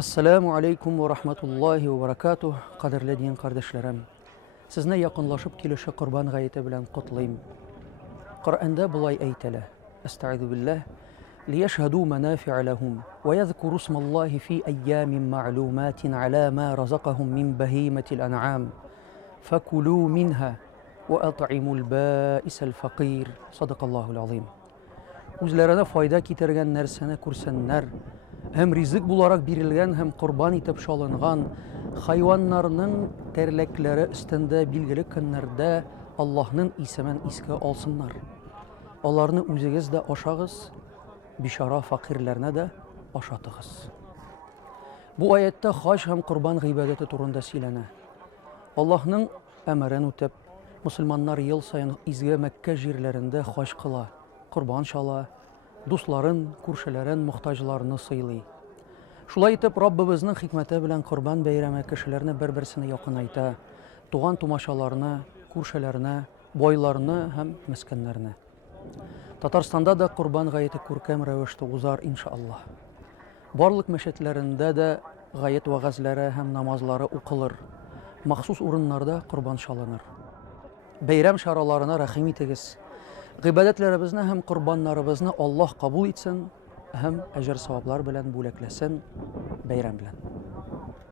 Ассаламу алейкум ва рахматуллахи ва баракатух, кадерле дин кардәшләрем. Сезне якынлашып килүче Корбан гаете белән котлыйм. Коръәндә булай әйтелә: Астагъизу биллаһ, лияшһаду манафи'a лахум ва язкуру смаллаһи фи айямин ма'луматин аля ма разакахум мин бахиматил ан'ам факулу минха ва ат'имул баисал факир. Садакаллахул азим. Үзләренә файда китергән нәрсәне күрсеннәр, һәм ризык буларак бирелгән һәм корбан итеп шалынган хайваннарның тәрлекләре өстендә билгеле көннәрдә Аллаһның исемен искә алсыннар. Аларны үзегез дә ашагыз, бишара факирләрне дә ашатыгыз. Бу аятта хаҗ һәм корбан гыйбадәте турында сөйләнә. Аллаһның әмерен үтеп, мусламаннар ел саен изге Мәккә җирләрендә хаҗ кыла, корбан шала, дусларын, күршеләрен, мохтаҗларны сыйлый. Шулай итеп, Раббыбызның хикмәте белән Корбан бәйрәме кешеләрне бер-берсенә якынайта, туган тумашаларны, күршеләрне, байларны һәм мескеннәрне. Татарстанда да Корбан гаете күркәм рәвештә узар иншааллаһ. Барлык мәчетләрендә дә гает вагазлары һәм намазлары укылыр. Махсус урыннарда корбан шалыныр. Бәйрәм шараларына рәхим итегез. Гыйбадәтләребезне һәм корбаннарыбызны Аллаһ кабул итсен һәм әҗр-саваплар белән бүләкләсен. Бәйрәм белән.